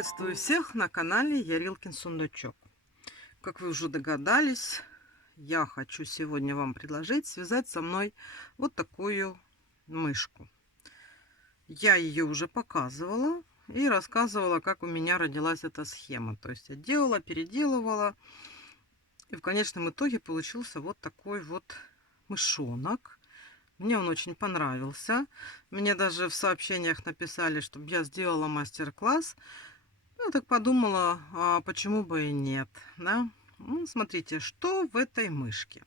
Приветствую всех на канале Ярилкин Сундучок. Как вы уже догадались, я хочу сегодня вам предложить связать со мной вот такую мышку. Я ее уже показывала и рассказывала, как у меня родилась эта схема. То есть я делала, переделывала. И в конечном итоге получился вот такой вот мышонок. Мне он очень понравился. Мне даже в сообщениях написали, чтобы я сделала мастер-класс. Я так подумала, а почему бы и нет, да? Ну, смотрите, что в этой мышке.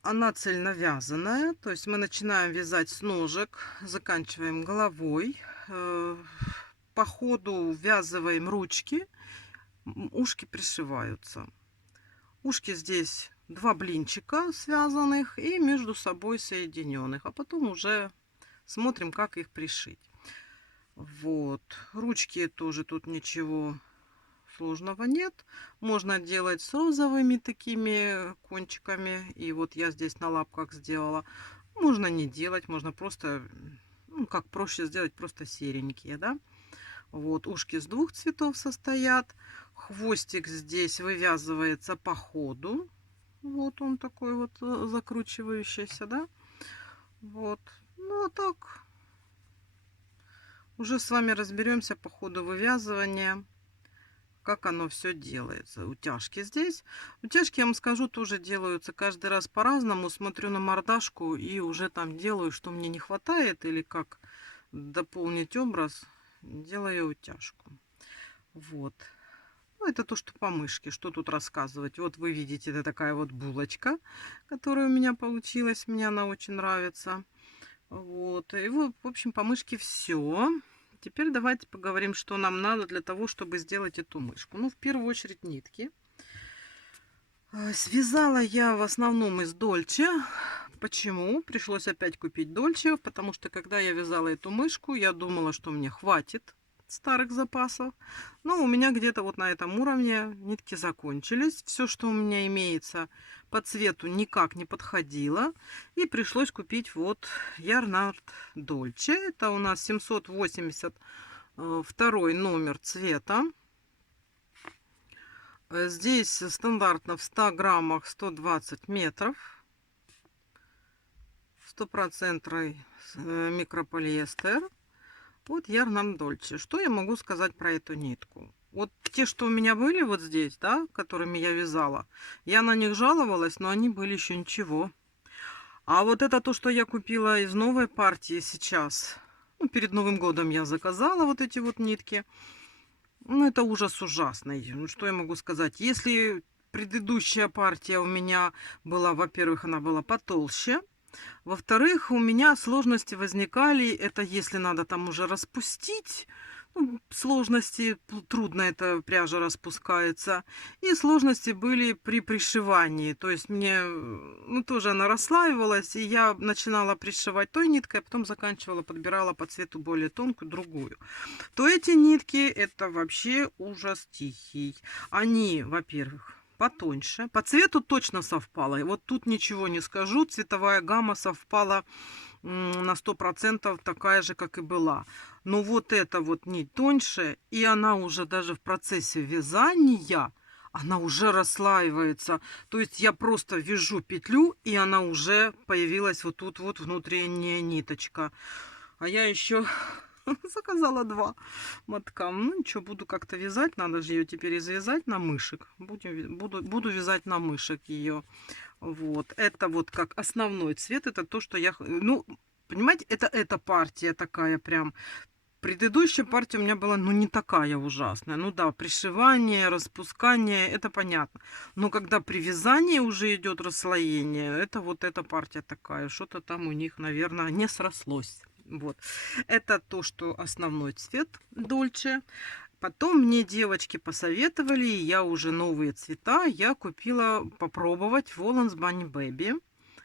Она цельновязаная, то есть мы начинаем вязать с ножек, заканчиваем головой. По ходу ввязываем ручки, ушки пришиваются. Ушки здесь два блинчика связанных и между собой соединенных, а потом уже смотрим, как их пришить. Вот, ручки тоже тут ничего сложного нет. Можно делать с розовыми такими кончиками. И вот я здесь на лапках сделала. Можно не делать, можно просто, ну, как проще сделать, просто серенькие, да. Вот, ушки с двух цветов состоят. Хвостик здесь вывязывается по ходу. Вот он такой вот закручивающийся, да. Вот, ну а так уже с вами разберемся по ходу вывязывания, как оно все делается. Утяжки здесь. Утяжки, я вам скажу, тоже делаются каждый раз по-разному. Смотрю на мордашку и уже там делаю, что мне не хватает, или как дополнить образ, делаю утяжку. Вот. Ну, это то, что по мышке. Что тут рассказывать? Вот вы видите, это такая вот булочка, которая у меня получилась. Мне она очень нравится. Вот. И вот, в общем, по мышке все. Теперь давайте поговорим, что нам надо для того, чтобы сделать эту мышку. Ну, в первую очередь нитки. Связала я в основном из Дольче. Почему? Пришлось опять купить Дольче, потому что когда я вязала эту мышку, я думала, что мне хватит старых запасов. Но у меня где-то вот на этом уровне нитки закончились. Все, что у меня имеется по цвету, никак не подходило. И пришлось купить вот Ярнард Дольче. Это у нас 782 номер цвета. Здесь стандартно в 100 граммах 120 метров. 100% микрополиэстер. Вот Ярнард Дольче. Что я могу сказать про эту нитку? Вот те, что у меня были вот здесь, да, которыми я вязала, я на них жаловалась, но они были еще ничего. А вот это то, что я купила из новой партии сейчас. Ну, перед Новым годом я заказала вот эти вот нитки. Ну, это ужас ужасный. Ну, что я могу сказать? Если предыдущая партия у меня была, во-первых, она была потолще. Во-вторых, у меня сложности возникали, это если надо там уже распустить, ну, сложности, трудно эта пряжа распускается, и сложности были при пришивании, то есть мне, ну, тоже она расслаивалась, и я начинала пришивать той ниткой, а потом заканчивала, подбирала по цвету более тонкую, другую. То эти нитки, это вообще ужас тихий. Они, во-первых, потоньше. По цвету точно совпало. И вот тут ничего не скажу. Цветовая гамма совпала на 100% такая же, как и была. Но вот эта вот нить тоньше, и она уже даже в процессе вязания, она уже расслаивается. То есть я просто вяжу петлю, и она уже появилась вот тут вот внутренняя ниточка. А я еще заказала 2 мотка. Ну ничего, буду как-то вязать. Надо же ее теперь извязать на мышек. Буду вязать на мышек ее. Вот. Это вот как основной цвет. Это то, что я... Ну, понимаете, это эта партия такая прям. Предыдущая партия у меня была, ну, не такая ужасная. Ну да, пришивание, распускание, это понятно. Но когда при вязании уже идет расслоение, это вот эта партия такая. Что-то там у них, наверное, не срослось. Вот. Это то, что основной цвет Дольче. Потом мне девочки посоветовали, и я уже новые цвета я купила попробовать Woolens Bunny Baby.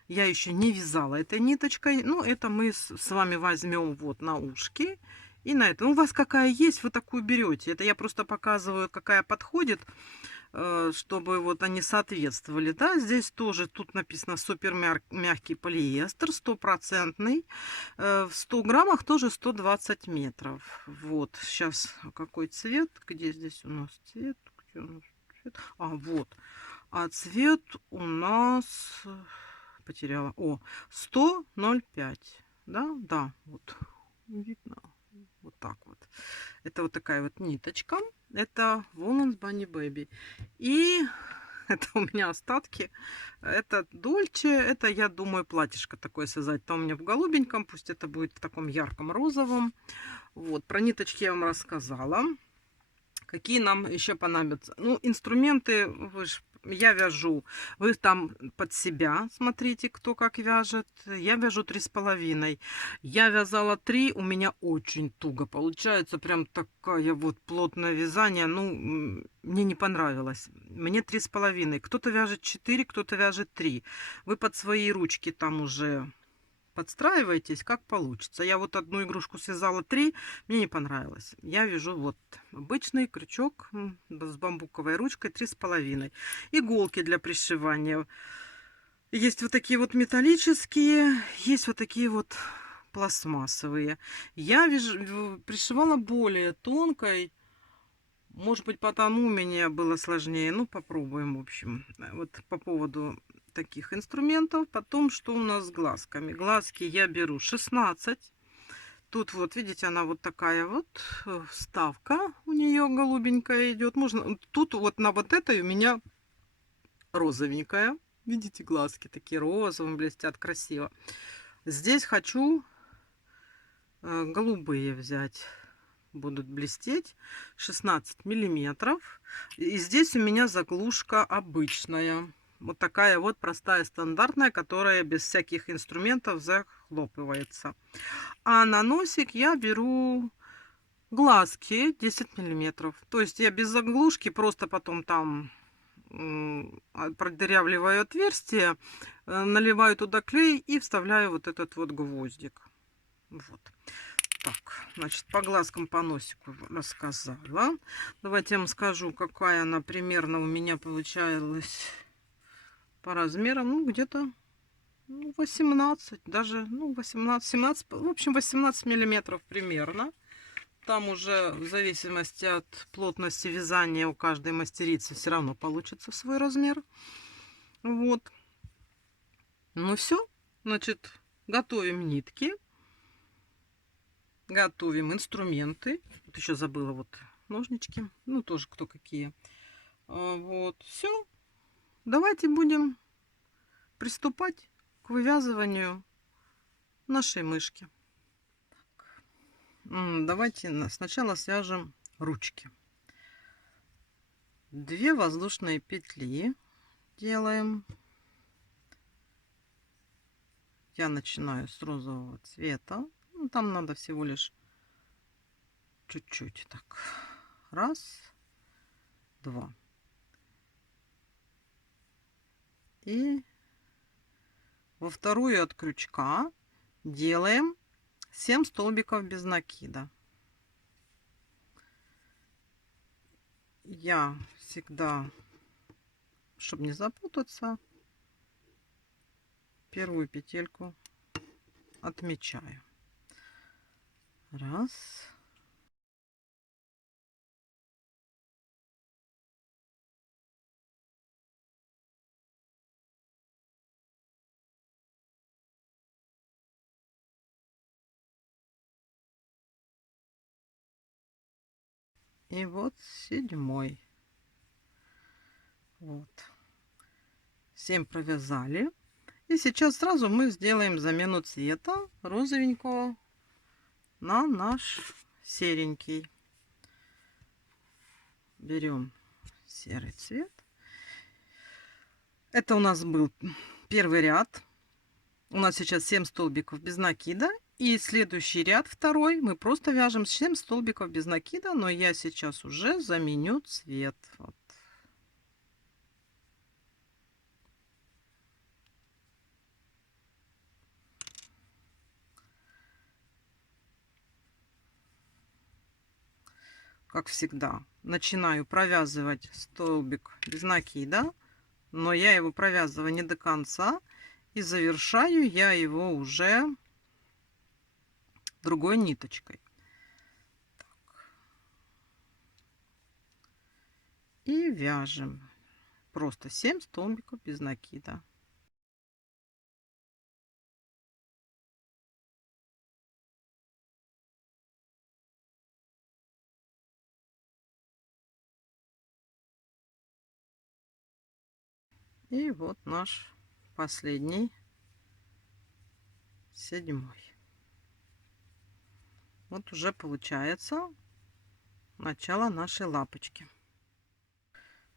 Я еще не вязала этой ниточкой. Ну, это мы с вами возьмем вот на ушки. И на это. Ну, у вас какая есть, вы такую берете. Это я просто показываю, какая подходит. чтобы вот они соответствовали, да. Здесь тоже, тут написано супер мягкий полиэстер, стопроцентный. В 100 граммах тоже 120 метров. Вот, сейчас какой цвет? Где здесь у нас цвет? Где у нас цвет? А, вот. А цвет у нас потеряла. О, 100,05. Да, да, вот. Видно. Вот так вот. Это вот такая вот ниточка. Это Woman's Bunny Baby. И это у меня остатки. Это Дольче. Это, я думаю, платьишко такое связать. Там у меня в голубеньком. Пусть это будет в таком ярком розовом. Вот. Про ниточки я вам рассказала. Какие нам еще понадобятся? Ну, инструменты, я вяжу. Вы там под себя смотрите, кто как вяжет. Я вяжу 3,5. Я вязала 3, у меня очень туго получается. Прям такая вот плотное вязание. Ну, мне не понравилось. Мне 3,5. Кто-то вяжет 4, кто-то вяжет 3. Вы под свои ручки там уже подстраивайтесь, как получится. Я вот одну игрушку связала 3, мне не понравилось. Я вяжу вот обычный крючок с бамбуковой ручкой 3,5. Иголки для пришивания. Есть вот такие вот металлические, есть вот такие вот пластмассовые. Я пришивала более тонкой. Может быть, потому мне было сложнее. Ну, попробуем, в общем. Вот по поводу таких инструментов. Потом, что у нас с глазками? Глазки я беру 16. Тут вот, видите, она вот такая вот вставка у нее голубенькая идет. Можно тут вот на вот этой у меня розовенькая. Видите, глазки такие розовым блестят, красиво. Здесь хочу голубые взять. Будут блестеть 16 миллиметров. И здесь у меня заглушка обычная. Вот такая вот простая, стандартная, которая без всяких инструментов захлопывается. А на носик я беру глазки 10 миллиметров. То есть я без заглушки, просто потом там продырявливаю отверстие, наливаю туда клей и вставляю вот этот вот гвоздик. Вот. Так, значит, по глазкам, по носику рассказала. Давайте я вам скажу, какая она примерно у меня получалась по размерам. Ну, где-то 18, даже, ну, 18, 17, в общем, 18 миллиметров примерно. Там уже в зависимости от плотности вязания у каждой мастерицы все равно получится свой размер. Вот. Ну все, значит, готовим нитки. Готовим инструменты. Вот еще забыла вот ножнички. Ну, тоже кто какие. Вот. Все. Давайте будем приступать к вывязыванию нашей мышки. Давайте сначала свяжем ручки. 2 воздушные петли делаем. Я начинаю с розового цвета. Ну, там надо всего лишь чуть-чуть. Так, 1, 2. И во вторую от крючка делаем 7 столбиков без накида. Я всегда, чтобы не запутаться, первую петельку отмечаю. 1. И вот 7. Вот. 7 провязали. И сейчас сразу мы сделаем замену цвета розовенького на наш серенький. Берем серый цвет. Это у нас был первый ряд. У нас сейчас 7 столбиков без накида. И следующий ряд, второй, мы просто вяжем 7 столбиков без накида. Но я сейчас уже заменю цвет. Вот. Как всегда, начинаю провязывать столбик без накида, но я его провязываю не до конца, и завершаю я его уже другой ниточкой. Так. И вяжем просто 7 столбиков без накида. И вот наш последний, 7-й. Вот уже получается начало нашей лапочки.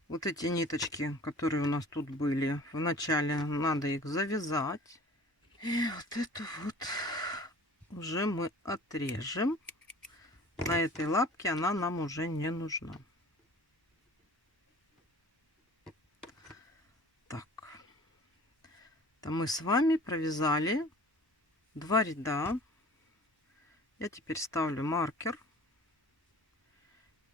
Вот эти ниточки, которые у нас тут были в начале, надо их завязать. И вот эту вот уже мы отрежем. На этой лапке она нам уже не нужна. Так, то мы с вами провязали 2 ряда. Я теперь ставлю маркер.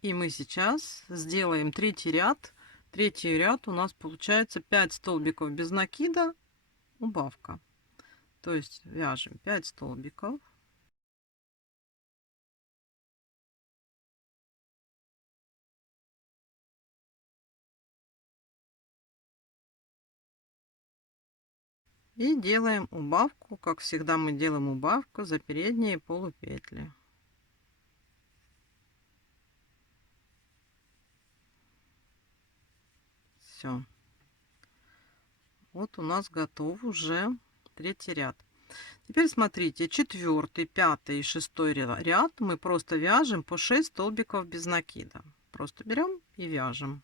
И мы сейчас сделаем третий ряд. Третий ряд у нас получается 5 столбиков без накида, убавка. То есть вяжем 5 столбиков. И делаем убавку, как всегда мы делаем убавку за передние полупетли. Все. Вот у нас готов уже третий ряд. Теперь смотрите, 4-й, 5-й и 6-й ряд мы просто вяжем по 6 столбиков без накида. Просто берем и вяжем.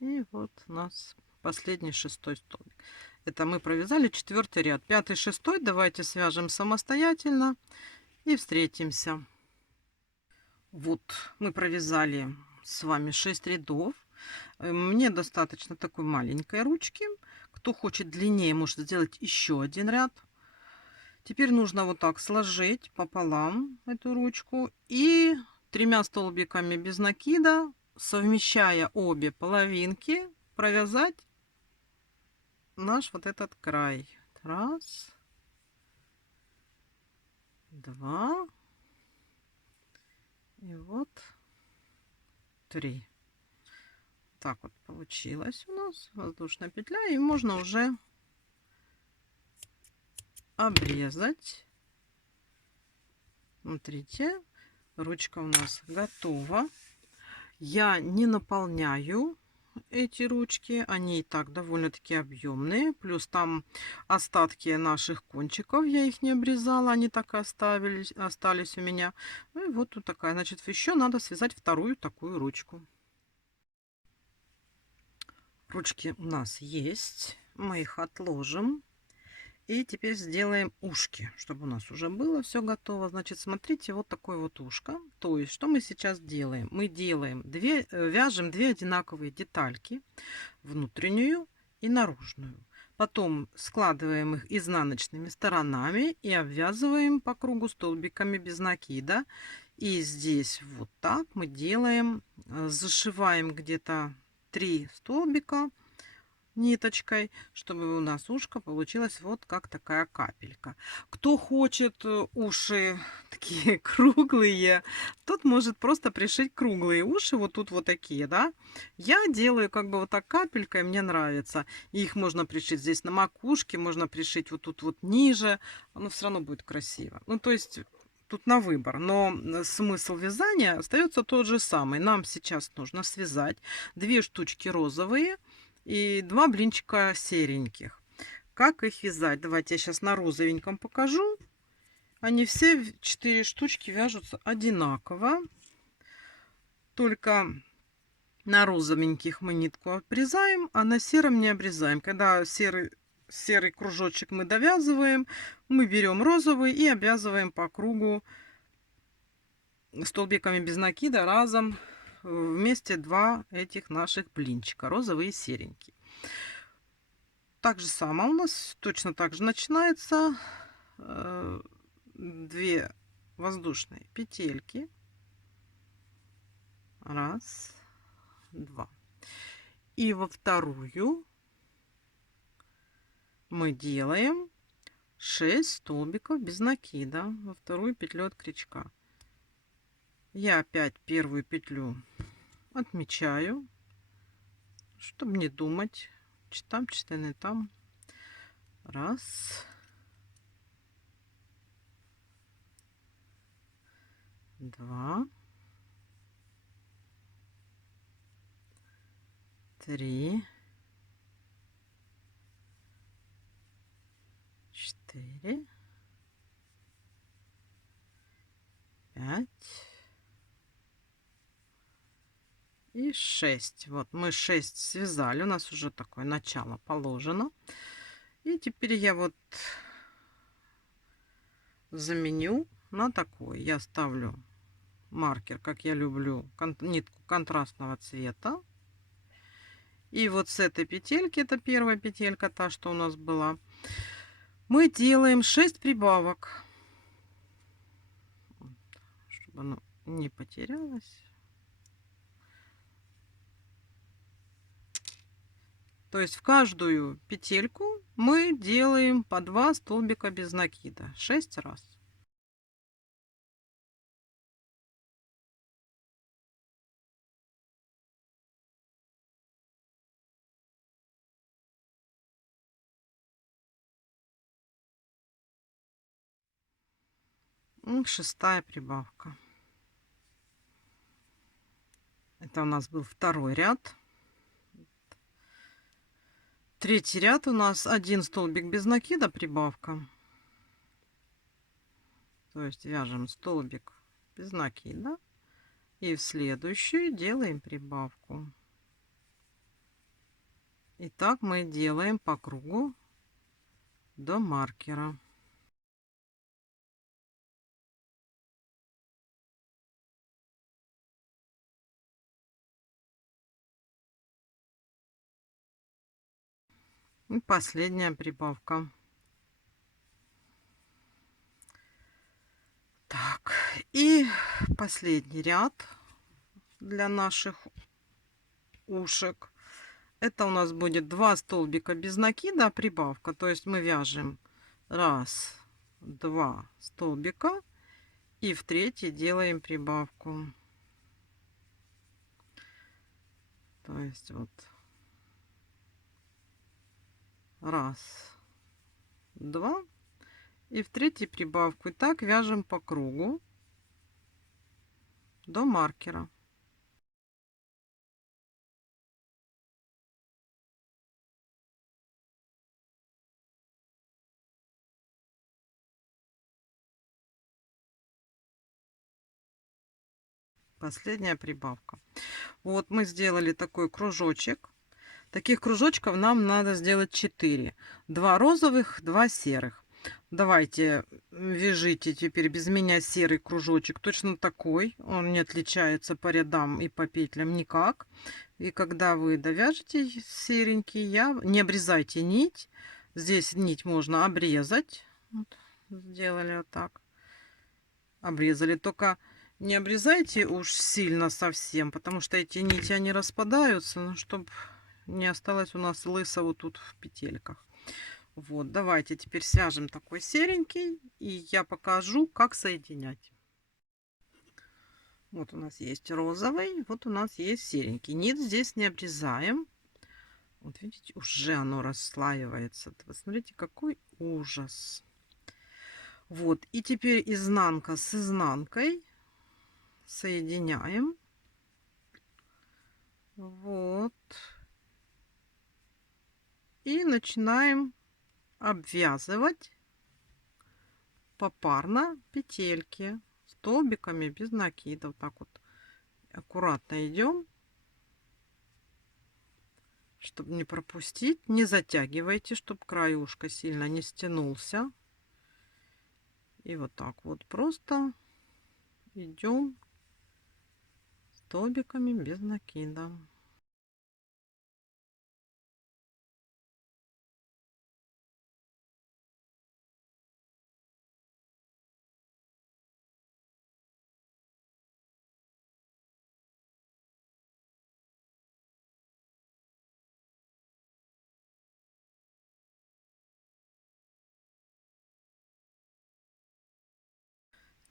И вот у нас последний 6-й столбик. Это мы провязали 4-й ряд. 5-й, 6-й давайте свяжем самостоятельно и встретимся. Вот мы провязали с вами 6 рядов. Мне достаточно такой маленькой ручки. Кто хочет длиннее, может сделать еще один ряд. Теперь нужно вот так сложить пополам эту ручку и 3 столбиками без накида, совмещая обе половинки, провязать наш вот этот край. Раз, два и вот 3. Так вот получилось у нас воздушная петля, и можно уже обрезать. Смотрите, ручка у нас готова. Я не наполняю эти ручки, они и так довольно-таки объемные, плюс там остатки наших кончиков, я их не обрезала, они так и остались у меня. Ну и вот тут такая, значит, еще надо связать вторую такую ручку. Ручки у нас есть, мы их отложим. И теперь сделаем ушки, чтобы у нас уже было все готово. Значит, смотрите, вот такое вот ушко. То есть, что мы сейчас делаем? Мы делаем вяжем 2 одинаковые детальки, внутреннюю и наружную. Потом складываем их изнаночными сторонами и обвязываем по кругу столбиками без накида. И здесь вот так мы делаем, зашиваем где-то 3 столбика ниточкой, чтобы у нас ушко получилось вот как такая капелька. Кто хочет уши такие круглые, тот может просто пришить круглые уши, вот тут вот такие, да. Я делаю как бы вот так капелькой, мне нравится. И их можно пришить здесь на макушке, можно пришить вот тут вот ниже, но все равно будет красиво. Ну, то есть тут на выбор, но смысл вязания остается тот же самый. Нам сейчас нужно связать 2 штучки розовые и 2 блинчика сереньких. Как их вязать? Давайте я сейчас на розовеньком покажу. Они все 4 штучки вяжутся одинаково. Только на розовеньких мы нитку обрезаем, а на сером не обрезаем. Когда серый кружочек мы довязываем, мы берем розовый и обвязываем по кругу столбиками без накида разом вместе два этих наших блинчика, розовый и серенький. Так же самое у нас точно так же начинается 2 воздушные петельки. Раз, два. И во вторую мы делаем 6 столбиков без накида во вторую петлю от крючка. Я опять первую петлю отмечаю, чтобы не думать, чи там, чи не там. Раз, два, три, 4, 5 и 6. Вот мы 6 связали. У нас уже такое начало положено. И теперь я вот заменю на такой. Я ставлю маркер, как я люблю, нитку контрастного цвета. И вот с этой петельки, это первая петелька, та, что у нас была, мы делаем 6 прибавок, чтобы оно не потерялось. То есть в каждую петельку мы делаем по 2 столбика без накида 6 раз. И 6-я прибавка. Это у нас был второй ряд. Третий ряд у нас 1 столбик без накида прибавка. То есть вяжем столбик без накида и в следующую делаем прибавку. И так мы делаем по кругу до маркера. И последняя прибавка. Так, и последний ряд для наших ушек. Это у нас будет 2 столбика без накида прибавка. То есть мы вяжем 1, 2 столбика и в третий делаем прибавку. То есть вот 1, 2 и в третий прибавку. И так вяжем по кругу до маркера. Последняя прибавка. Вот мы сделали такой кружочек. Таких кружочков нам надо сделать 4. 2 розовых, 2 серых. Давайте вяжите теперь без меня серый кружочек. Точно такой. Он не отличается по рядам и по петлям никак. И когда вы довяжете серенький, не обрезайте нить. Здесь нить можно обрезать. Вот, сделали вот так. Обрезали. Только не обрезайте уж сильно совсем, потому что эти нити, они распадаются, ну, чтобы не осталось у нас лысо вот тут в петельках. Вот, давайте теперь свяжем такой серенький, и я покажу, как соединять. Вот у нас есть розовый, вот у нас есть серенький. Нить здесь не обрезаем. Вот видите, уже оно расслаивается. Вы смотрите, какой ужас. Вот, и теперь изнанка с изнанкой соединяем. Вот. И начинаем обвязывать попарно петельки столбиками без накида. Вот так вот аккуратно идем, чтобы не пропустить. Не затягивайте, чтобы край ушка сильно не стянулся. И вот так вот просто идем столбиками без накида.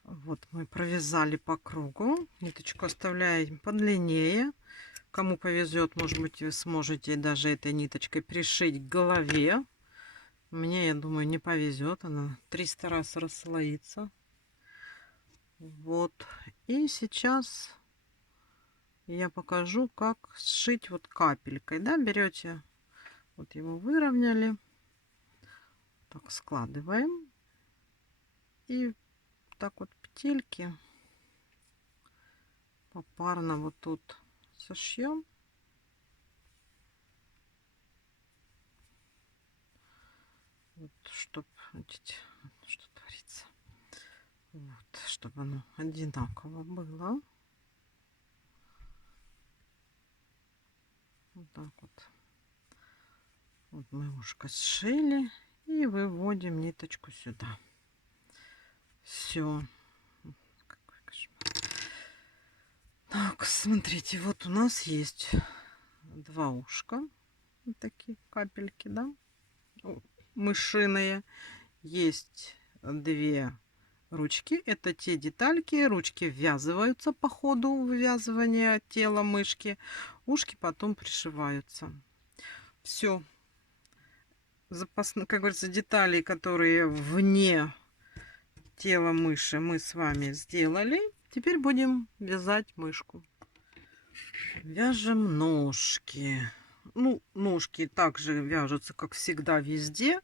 Вот мы провязали по кругу. Ниточку оставляем подлиннее. Кому повезет, может быть, вы сможете даже этой ниточкой пришить к голове. Мне, я думаю, не повезет. Она 300 раз расслоится. Вот. И сейчас я покажу, как сшить вот капелькой. Да, берете, вот его выровняли. Так, складываем. И так вот петельки попарно вот тут сошьем. Вот, чтобы, видите, что творится. Вот, чтобы оно одинаково было. Вот так вот. Вот мы ушко сшили и выводим ниточку сюда. Все. Так, смотрите, вот у нас есть два ушка. Вот такие капельки, да, мышиные. Есть две ручки. Это те детальки. Ручки ввязываются по ходу вывязывания тела мышки. Ушки потом пришиваются. Все. Запасные, как говорится, детали, которые вне тела мыши, мы с вами сделали. Теперь будем вязать мышку. Вяжем ножки. Ну, ножки также вяжутся, как всегда, везде.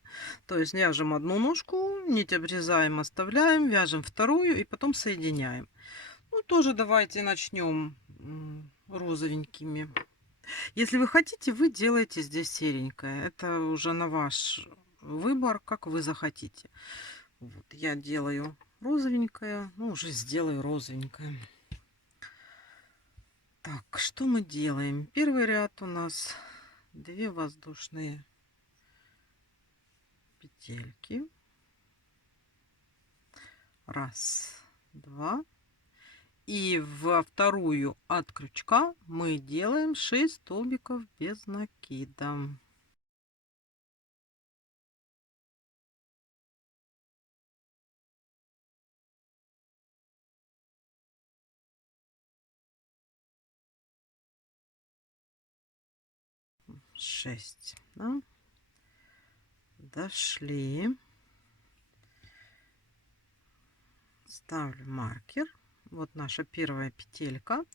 То есть вяжем одну ножку, нить обрезаем, оставляем, вяжем вторую и потом соединяем. Ну, тоже давайте начнем розовенькими. Если вы хотите, вы делаете здесь серенькое. Это уже на ваш выбор, как вы захотите. Вот, я делаю розовенькое, ну, уже сделаю розовенькое. Так, что мы делаем? Первый ряд у нас 2 воздушные петельки. Раз, два. И во вторую от крючка мы делаем 6 столбиков без накида. Шесть. Да? Дошли. Ставлю маркер. Вот наша первая петелька.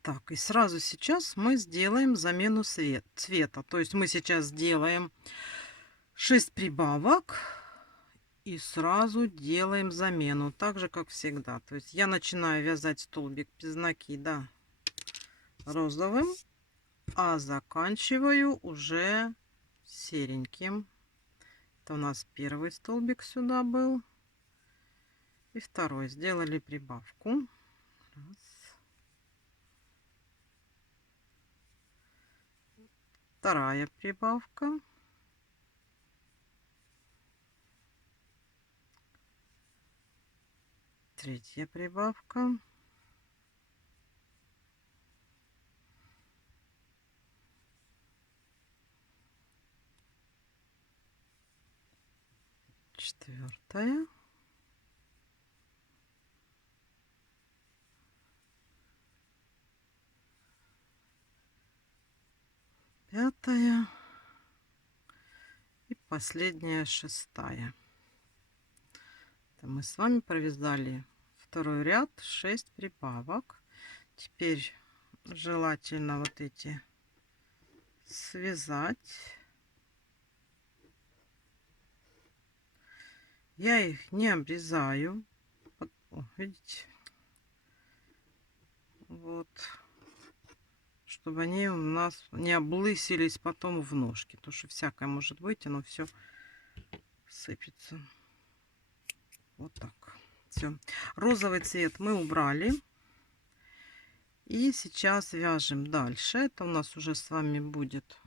Так, и сразу сейчас мы сделаем замену цвета. То есть мы сейчас сделаем 6 прибавок и сразу делаем замену. Так же, как всегда. То есть я начинаю вязать столбик без накида розовым, а заканчиваю уже сереньким. Это у нас первый столбик сюда был. И второй. Сделали прибавку. Раз. Вторая прибавка. Третья прибавка. Четвертая. Пятая. И последняя, шестая. Это мы с вами провязали второй ряд, 6 прибавок. Теперь желательно вот эти связать. Я их не обрезаю. О, видите? Вот. Чтобы они у нас не облысились потом в ножке. Потому что всякое может быть, оно все сыпется. Вот так. Все. Розовый цвет мы убрали. И сейчас вяжем дальше. Это у нас уже с вами будет.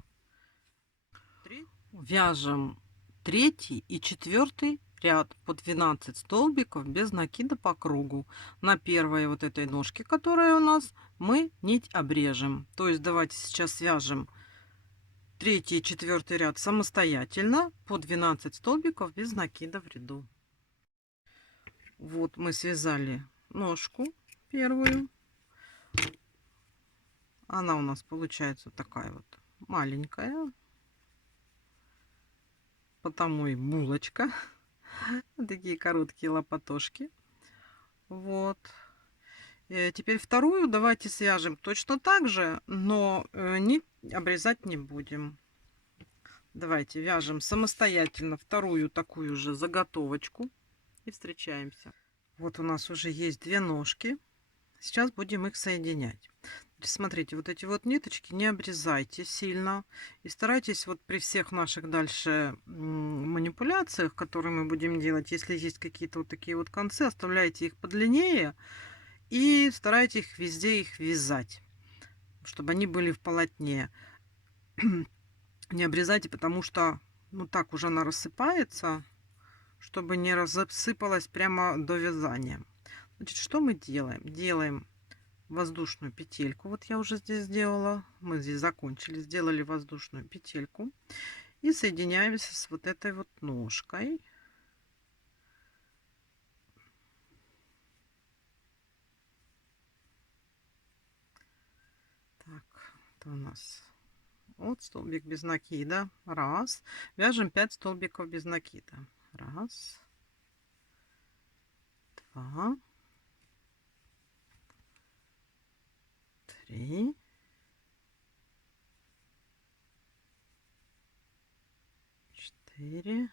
Вяжем третий и четвертый ряд по 12 столбиков без накида по кругу. На первой вот этой ножке, которая у нас, мы нить обрежем. То есть давайте сейчас свяжем третий и четвертый ряд самостоятельно по 12 столбиков без накида в ряду. Вот мы связали ножку первую. Она у нас получается такая вот маленькая, потому и булочка. Такие короткие лопатошки. Вот. Теперь вторую давайте свяжем точно так же, но нить обрезать не будем. Давайте вяжем самостоятельно вторую такую же заготовочку и встречаемся. Вот у нас уже есть две ножки. Сейчас будем их соединять. Смотрите, вот эти вот ниточки не обрезайте сильно. И старайтесь вот при всех наших дальше манипуляциях, которые мы будем делать, если есть какие-то вот такие вот концы, оставляйте их подлиннее и старайтесь их везде их вязать, чтобы они были в полотне. Не обрезайте, потому что ну так уже она рассыпается, чтобы не рассыпалась прямо до вязания. Значит, что мы делаем? Делаем воздушную петельку. Вот я уже здесь сделала. Мы здесь закончили. Сделали воздушную петельку. И соединяемся с вот этой вот ножкой. Так, это у нас вот столбик без накида. Раз. Вяжем 5 столбиков без накида. Раз. Два. 3, 4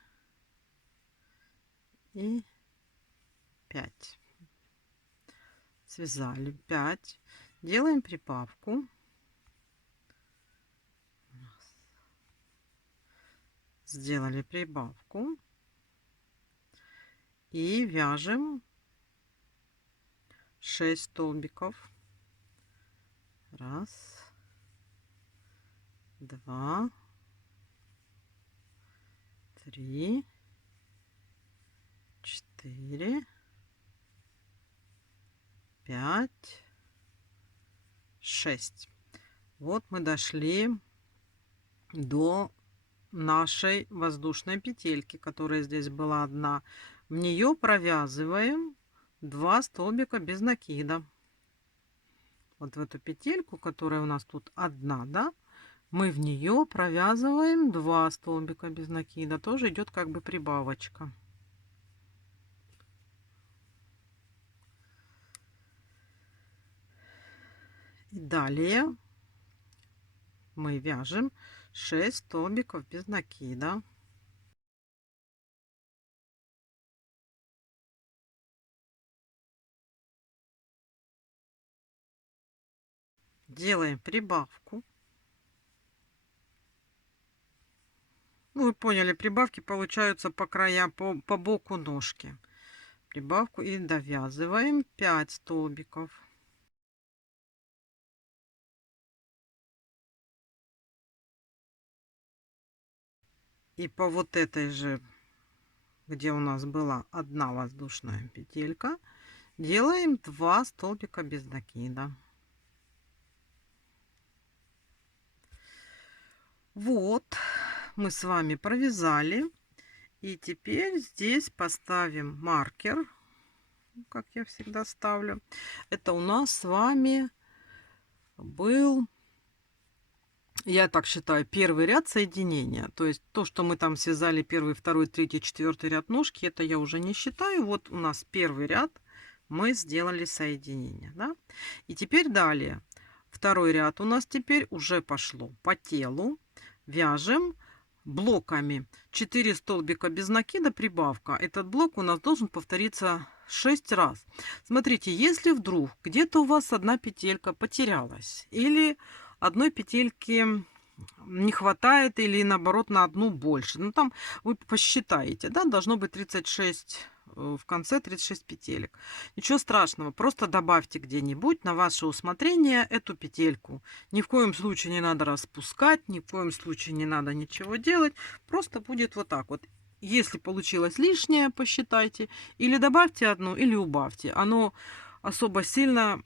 и 5. Связали 5. Делаем прибавку. Сделали прибавку. И вяжем 6 столбиков. Раз, два, три, 4, 5, 6. Вот мы дошли до нашей воздушной петельки, которая здесь была одна. В нее провязываем 2 столбика без накида. Вот в эту петельку, которая у нас тут одна, да, мы в нее провязываем 2 столбика без накида. Тоже идет как бы прибавочка. И далее мы вяжем 6 столбиков без накида. Делаем прибавку. Ну, вы поняли, прибавки получаются по краям, по боку ножки. Прибавку и довязываем 5 столбиков. И по вот этой же, где у нас была одна воздушная петелька, делаем 2 столбика без накида. Вот мы с вами провязали, и теперь здесь поставим маркер, как я всегда ставлю. Это у нас с вами был, я так считаю, первый ряд соединения. То есть то, что мы там связали первый, второй, третий, четвертый ряд ножки, это я уже не считаю. Вот у нас первый ряд мы сделали соединение, да? И теперь далее второй ряд у нас теперь уже пошло по телу. Вяжем блоками 4 столбика без накида, прибавка. Этот блок у нас должен повториться 6 раз. Смотрите, если вдруг где-то у вас одна петелька потерялась или одной петельки не хватает, или наоборот на одну больше, ну там вы посчитаете, да, должно быть 36 в конце 36 петелек. Ничего страшного, просто добавьте где-нибудь на ваше усмотрение эту петельку. Ни в коем случае не надо распускать, ни в коем случае не надо ничего делать. Просто будет вот так вот. Если получилось лишнее, посчитайте. Или добавьте одну, или убавьте. Оно особо сильно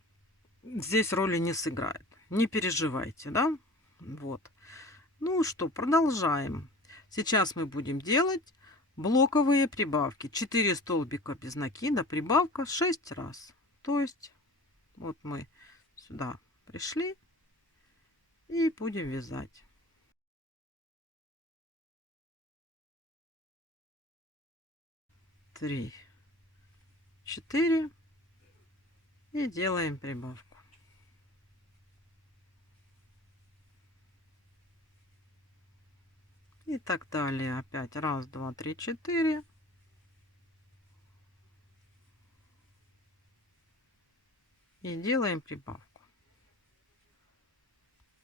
здесь роли не сыграет. Не переживайте, да? Вот. Ну что, продолжаем. Сейчас мы будем делать блоковые прибавки. 4 столбика без накида, прибавка 6 раз. То есть вот мы сюда пришли и будем вязать. 3, 4 и делаем прибавку. И так далее. Опять 1, 2, 3, 4. И делаем прибавку.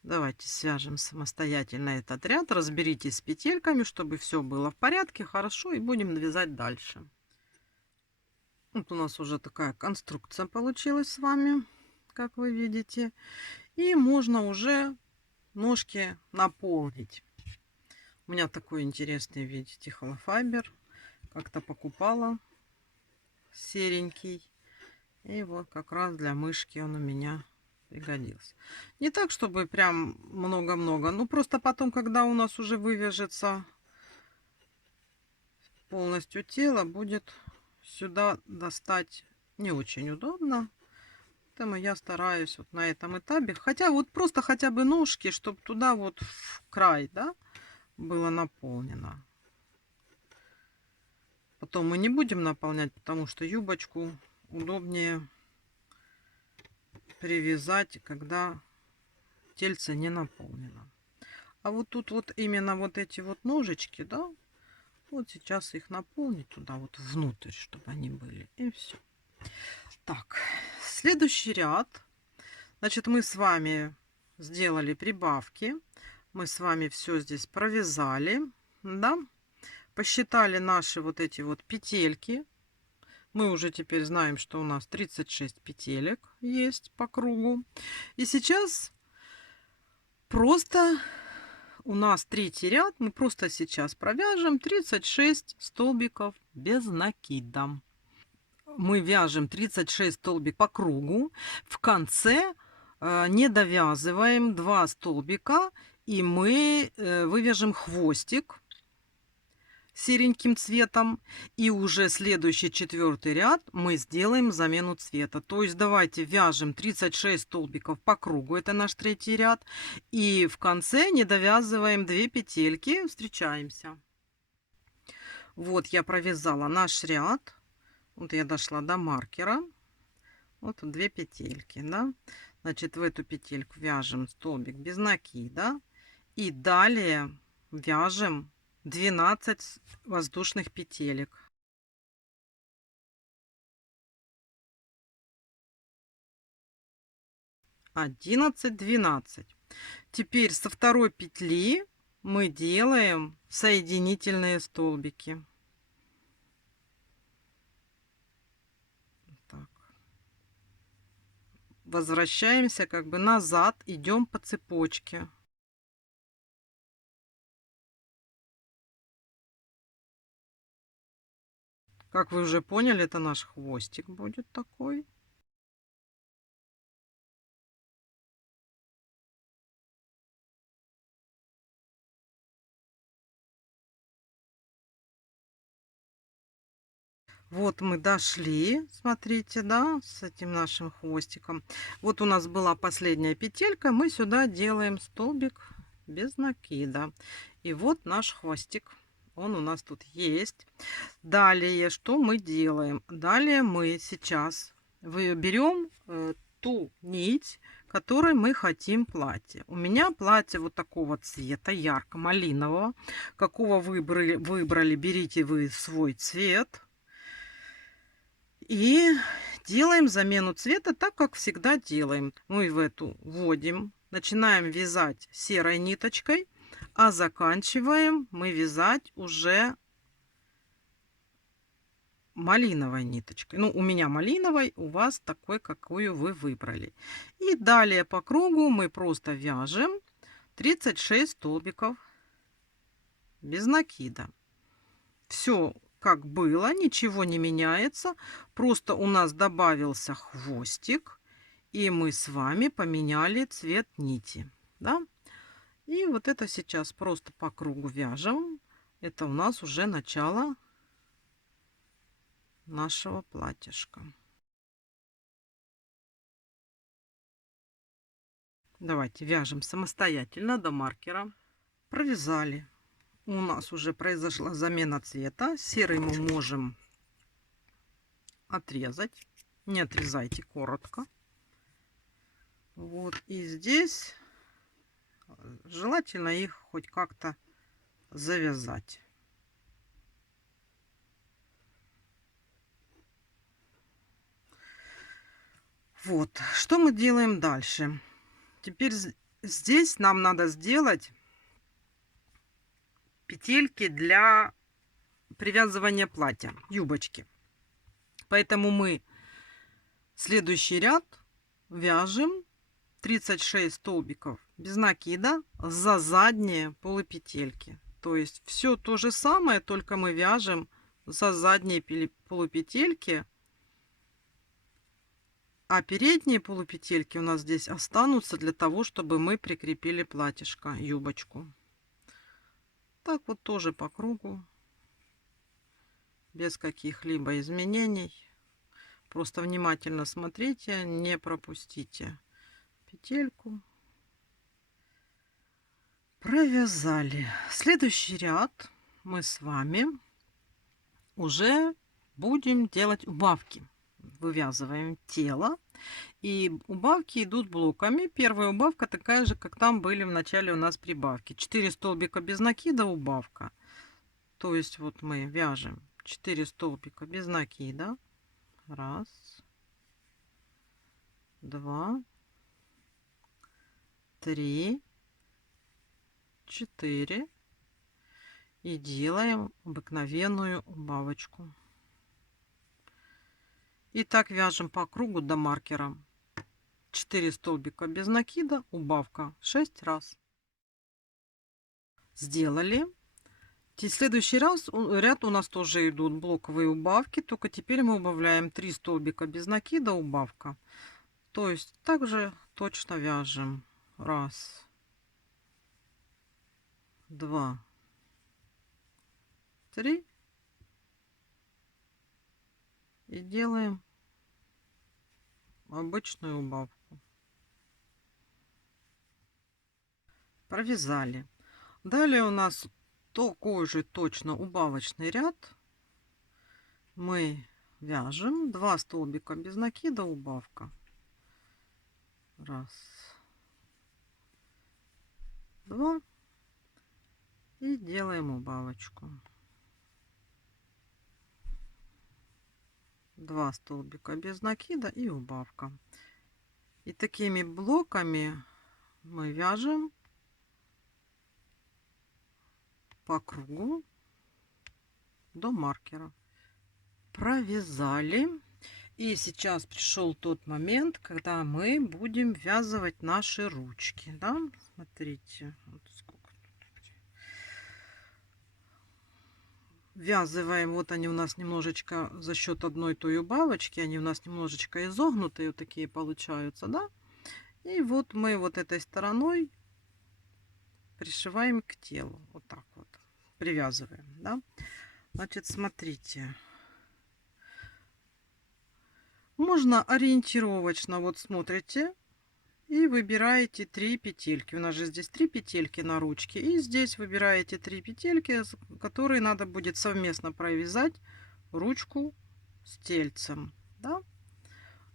Давайте свяжем самостоятельно этот ряд. Разберитесь с петельками, чтобы все было в порядке, хорошо. И будем вязать дальше. Вот у нас уже такая конструкция получилась с вами, как вы видите. И можно уже ножки наполнить. У меня такой интересный, видите, холофайбер. Как-то покупала серенький. И вот как раз для мышки он у меня пригодился. Не так, чтобы прям много-много. Ну, просто потом, когда у нас уже вывяжется полностью тело, будет сюда достать не очень удобно. Поэтому я стараюсь вот на этом этапе. Хотя вот просто хотя бы ножки, чтобы туда вот в край, да, было наполнено. Потом мы не будем наполнять, потому что юбочку удобнее привязать, когда тельце не наполнено. А вот тут вот именно вот эти вот ножечки, да, вот сейчас их наполнить туда вот внутрь, чтобы они были. И все. Так, следующий ряд. Значит, мы с вами сделали прибавки. Мы с вами все здесь провязали, да. Посчитали наши вот эти вот петельки. Мы уже теперь знаем, что у нас 36 петелек есть по кругу. И сейчас просто у нас третий ряд. Мы просто сейчас провяжем 36 столбиков без накида. Мы вяжем 36 столбиков по кругу. В конце не довязываем 2 столбика. И мы вывяжем хвостик сереньким цветом, и уже следующий 4-й ряд мы сделаем замену цвета. То есть давайте вяжем 36 столбиков по кругу, это наш 3-й ряд, и в конце не довязываем 2 петельки, встречаемся. Вот я провязала наш ряд, вот я дошла до маркера, вот 2 петельки, да. Значит, в эту петельку вяжем столбик без накида, и далее вяжем 12 воздушных петелек. 11, 12. Теперь со второй петли мы делаем соединительные столбики. Так. Возвращаемся как бы назад, идем по цепочке. Как вы уже поняли, это наш хвостик будет такой. Вот мы дошли, смотрите, да, с этим нашим хвостиком. Вот у нас была последняя петелька, мы сюда делаем столбик без накида. И вот наш хвостик, он у нас тут есть. Далее, что мы делаем? Далее мы сейчас берем ту нить, которой мы хотим платье. У меня платье вот такого цвета, ярко-малинового. Какого выбрали, берите вы свой цвет. И делаем замену цвета так, как всегда делаем. Мы в эту вводим, начинаем вязать серой ниточкой, а заканчиваем мы вязать уже малиновой ниточкой. Ну, у меня малиновой, у вас такой, какую вы выбрали. И далее по кругу мы просто вяжем 36 столбиков без накида. Все как было, ничего не меняется. Просто у нас добавился хвостик, и мы с вами поменяли цвет нити. Да? И вот это сейчас просто по кругу вяжем. Это у нас уже начало нашего платьишка. Давайте вяжем самостоятельно до маркера. Провязали. У нас уже произошла замена цвета. Серый мы можем отрезать. Не отрезайте коротко. Вот. И здесь желательно их хоть как-то завязать. Вот. Что мы делаем дальше? Теперь здесь нам надо сделать петельки для привязывания платья, юбочки. Поэтому мы следующий ряд вяжем 36 столбиков без накида за задние полупетельки. То есть все то же самое, только мы вяжем за задние полупетельки, а передние полупетельки у нас здесь останутся для того, чтобы мы прикрепили платьишко, юбочку. Так вот тоже по кругу, без каких-либо изменений. Просто внимательно смотрите, не пропустите петельку. Провязали. Следующий ряд мы с вами уже будем делать убавки. Вывязываем тело, и убавки идут блоками. Первая убавка такая же, как там были в начале у нас прибавки. 4 столбика без накида, убавка. То есть вот мы вяжем 4 столбика без накида. Раз, два, три, 4. И делаем обыкновенную убавочку. И так вяжем по кругу до маркера. 4 столбика без накида, убавка 6 раз. Сделали. И следующий ряд у нас тоже идут блоковые убавки, только теперь мы убавляем 3 столбика без накида, убавка. То есть также точно вяжем. Раз, два, три. И делаем обычную убавку. Провязали. Далее у нас такой же точно убавочный ряд. Мы вяжем 2 столбика без накида, убавка. Раз, два. И делаем убавочку. 2 столбика без накида и убавка. И такими блоками мы вяжем по кругу до маркера. Провязали. И сейчас пришел тот момент, когда мы будем вязывать наши ручки. Да? Смотрите, вот сколько тут. Ввязываем, вот они у нас немножечко за счет одной той убавочки, они у нас немножечко изогнутые, вот такие получаются, да? И вот мы вот этой стороной пришиваем к телу, вот так вот, привязываем, да? Значит, смотрите. Можно ориентировочно, вот смотрите, и выбираете 3 петельки. У нас же здесь 3 петельки на ручке. И здесь выбираете 3 петельки, которые надо будет совместно провязать ручку с тельцем. Да?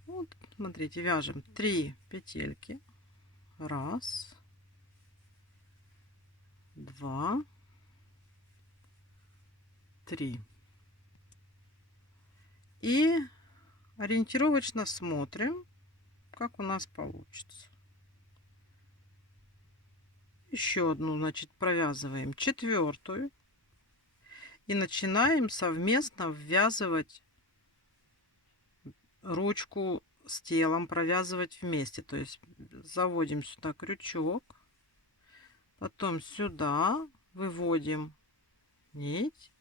Вот, смотрите, вяжем 3 петельки. Раз, два, три. И ориентировочно смотрим, как у нас получится. Еще одну, значит, провязываем 4-ю и начинаем совместно ввязывать ручку с телом провязывать вместе. То есть заводим сюда крючок, потом сюда выводим нить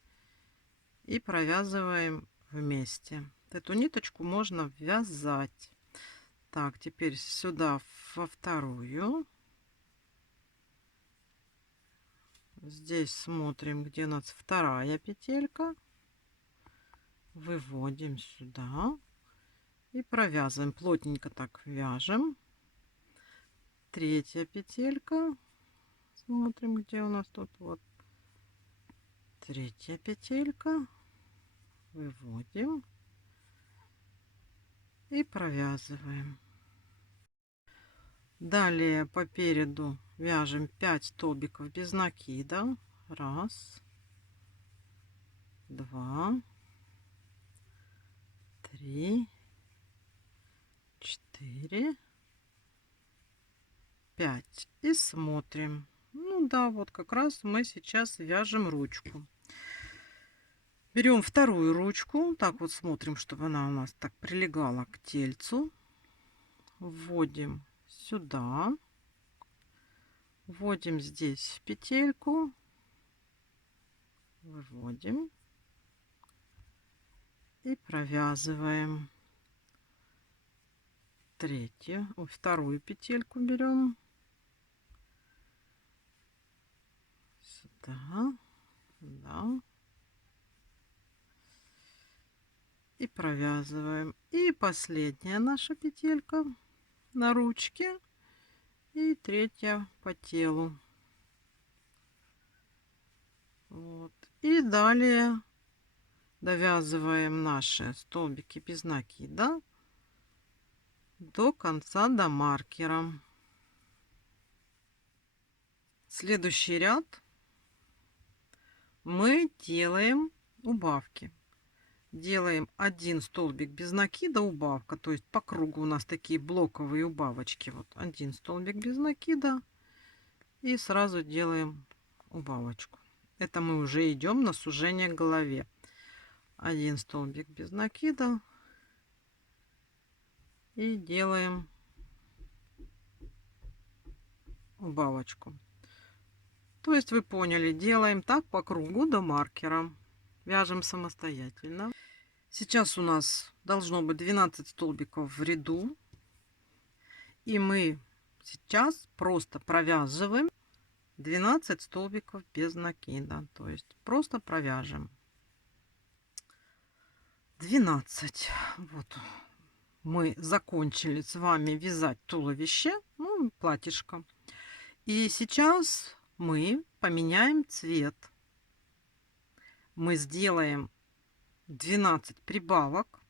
и провязываем вместе. Эту ниточку можно вязать. Так, теперь сюда во вторую. Здесь смотрим, где у нас вторая петелька. Выводим сюда и провязываем. Плотненько так вяжем. Третья петелька. Смотрим, где у нас тут вот. Третья петелька. Выводим и провязываем. Далее по переду вяжем 5 столбиков без накида. 1, 2, 3, 4, 5. И смотрим. Ну да, вот как раз мы сейчас вяжем ручку. Берем вторую ручку. Так вот смотрим, чтобы она у нас так прилегала к тельцу. Вводим сюда. Вводим здесь в петельку. Выводим. И провязываем. Вторую петельку берем. Сюда. Да. И провязываем. И последняя наша петелька на ручке. И третья по телу. Вот. И далее довязываем наши столбики без накида до конца, до маркера. Следующий ряд мы делаем убавки. Делаем один столбик без накида, убавка, то есть по кругу у нас такие блоковые убавочки. Вот один столбик без накида и сразу делаем убавочку. Это мы уже идем на сужение к голове. Один столбик без накида и делаем убавочку. То есть вы поняли, делаем так по кругу до маркера. Вяжем самостоятельно. Сейчас у нас должно быть 12 столбиков в ряду. И мы сейчас просто провязываем 12 столбиков без накида. То есть просто провяжем 12. Вот мы закончили с вами вязать туловище, ну, платьишко. И сейчас мы поменяем цвет. Мы сделаем 12 прибавок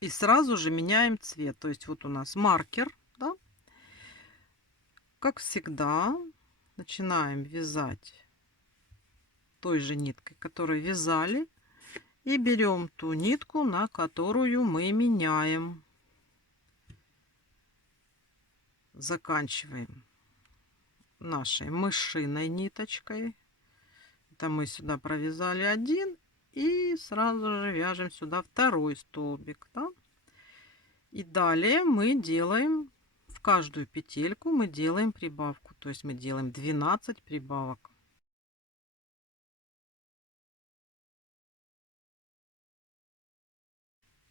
и сразу же меняем цвет. То есть вот у нас маркер, да? Как всегда, начинаем вязать той же ниткой, которой вязали, и берем ту нитку, на которую мы меняем. Заканчиваем нашей мышиной ниточкой. Это мы сюда провязали один и сразу же вяжем сюда второй столбик, да? И далее мы делаем в каждую петельку мы делаем прибавку, то есть мы делаем 12 прибавок.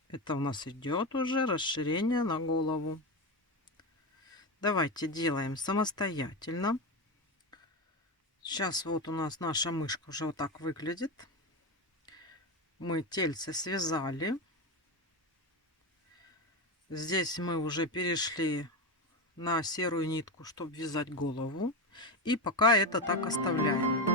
Это у нас идет уже расширение на голову. Давайте делаем самостоятельно. Сейчас вот у нас наша мышка уже вот так выглядит. Мы тельце связали. Здесь мы уже перешли на серую нитку, чтобы вязать голову. И пока это так оставляем.